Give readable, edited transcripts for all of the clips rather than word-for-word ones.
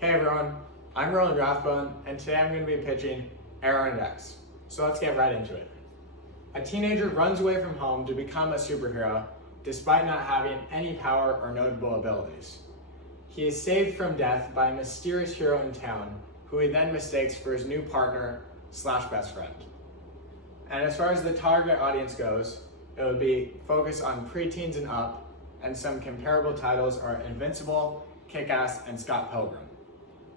Hey everyone, I'm Roland Rathbone, and today I'm going to be pitching Arrow and X. So let's get right into it. A teenager runs away from home to become a superhero despite not having any power or notable abilities. He is saved from death by a mysterious hero in town who he then mistakes for his new partner / best friend. And as far as the target audience goes, it would be focused on preteens and up, and some comparable titles are Invincible, Kick-Ass, and Scott Pilgrim.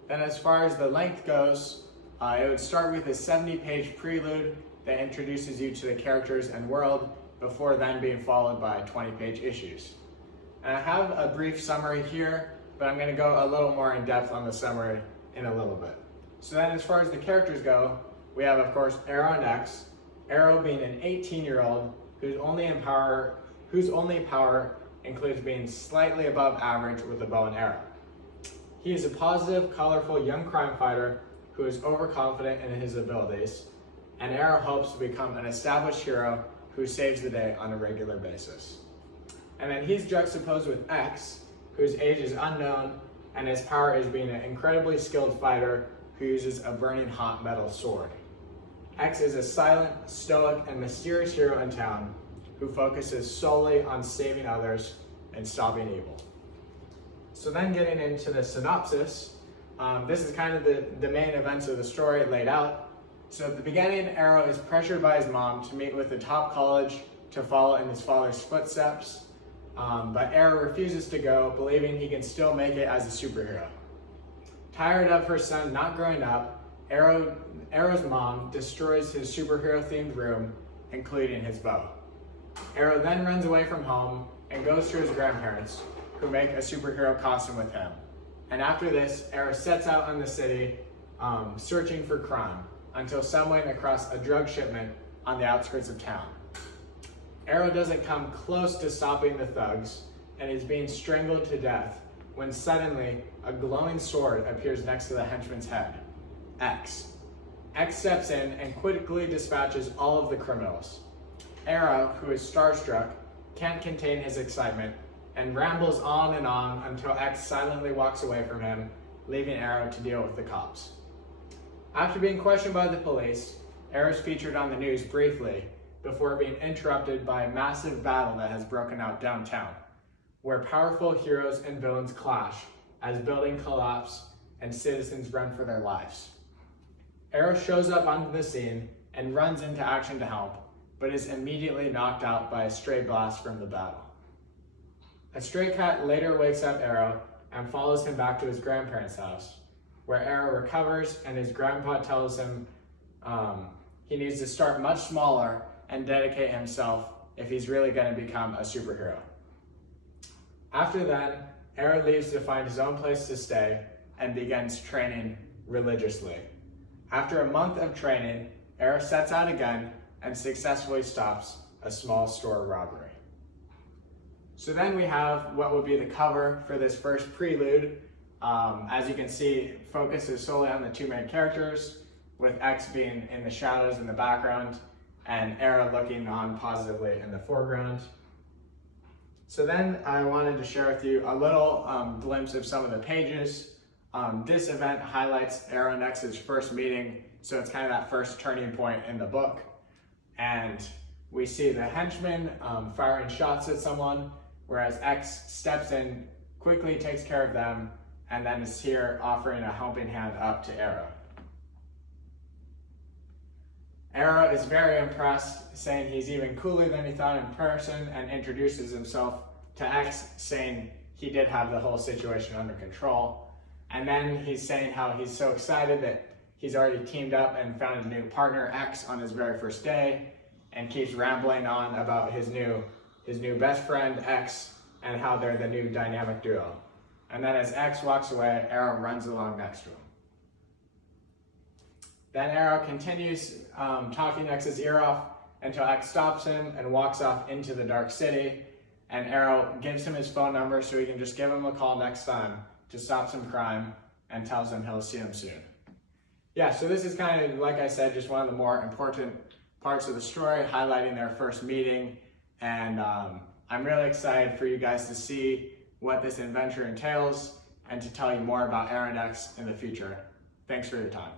Then as far as the length goes, it would start with a 70-page prelude that introduces you to the characters and world before then being followed by 20-page issues. And I have a brief summary here, but I'm going to go a little more in depth on the summary in a little bit. So then as far as the characters go, we have of course Arrow and X, Arrow being an 18-year-old whose only power includes being slightly above average with a bow and arrow. He is a positive, colorful young crime fighter who is overconfident in his abilities, and Arrow hopes to become an established hero who saves the day on a regular basis. And then he's juxtaposed with X, whose age is unknown, and his power is being an incredibly skilled fighter who uses a burning hot metal sword. X is a silent, stoic, and mysterious hero in town who focuses solely on saving others and stopping evil. So then getting into the synopsis, this is kind of the main events of the story laid out. So at the beginning, Arrow is pressured by his mom to meet with a top college to follow in his father's footsteps, but Arrow refuses to go, believing he can still make it as a superhero. Tired of her son not growing up, Arrow's mom destroys his superhero-themed room, including his bow. Arrow then runs away from home and goes to his grandparents, who make a superhero costume with him. And after this, Arrow sets out in the city searching for crime until stumbling across a drug shipment on the outskirts of town. Arrow doesn't come close to stopping the thugs and is being strangled to death when suddenly a glowing sword appears next to the henchman's head, X. X steps in and quickly dispatches all of the criminals. Arrow, who is starstruck, can't contain his excitement and rambles on and on until X silently walks away from him, leaving Arrow to deal with the cops. After being questioned by the police, Arrow is featured on the news briefly before being interrupted by a massive battle that has broken out downtown, where powerful heroes and villains clash as buildings collapse and citizens run for their lives. Arrow shows up onto the scene and runs into action to help, but is immediately knocked out by a stray blast from the battle. A stray cat later wakes up Arrow and follows him back to his grandparents' house, where Arrow recovers and his grandpa tells him he needs to start much smaller and dedicate himself if he's really going to become a superhero. After that, Arrow leaves to find his own place to stay and begins training religiously. After a month of training, Arrow sets out again and successfully stops a small store robbery. So then we have what would be the cover for this first prelude. As you can see, it focuses solely on the two main characters, with X being in the shadows in the background and Arrow looking on positively in the foreground. So then I wanted to share with you a little glimpse of some of the pages. This event highlights Arrow and X's first meeting, so it's kind of that first turning point in the book. And we see the henchman firing shots at someone, whereas X steps in, quickly takes care of them, and then is here offering a helping hand up to Arrow. Arrow is very impressed, saying he's even cooler than he thought in person, and introduces himself to X, saying he did have the whole situation under control. And then he's saying how he's so excited that he's already teamed up and found a new partner, X, on his very first day, and keeps rambling on about his new best friend, X, and how they're the new dynamic duo. And then as X walks away, Arrow runs along next to him. Then Arrow continues talking X's ear off until X stops him and walks off into the dark city, and Arrow gives him his phone number so he can just give him a call next time to stop some crime, and tells him he'll see him soon. Yeah, so this is kind of, like I said, just one of the more important parts of the story, highlighting their first meeting, and I'm really excited for you guys to see what this adventure entails. and to tell you more about Aaron X in the future. Thanks for your time.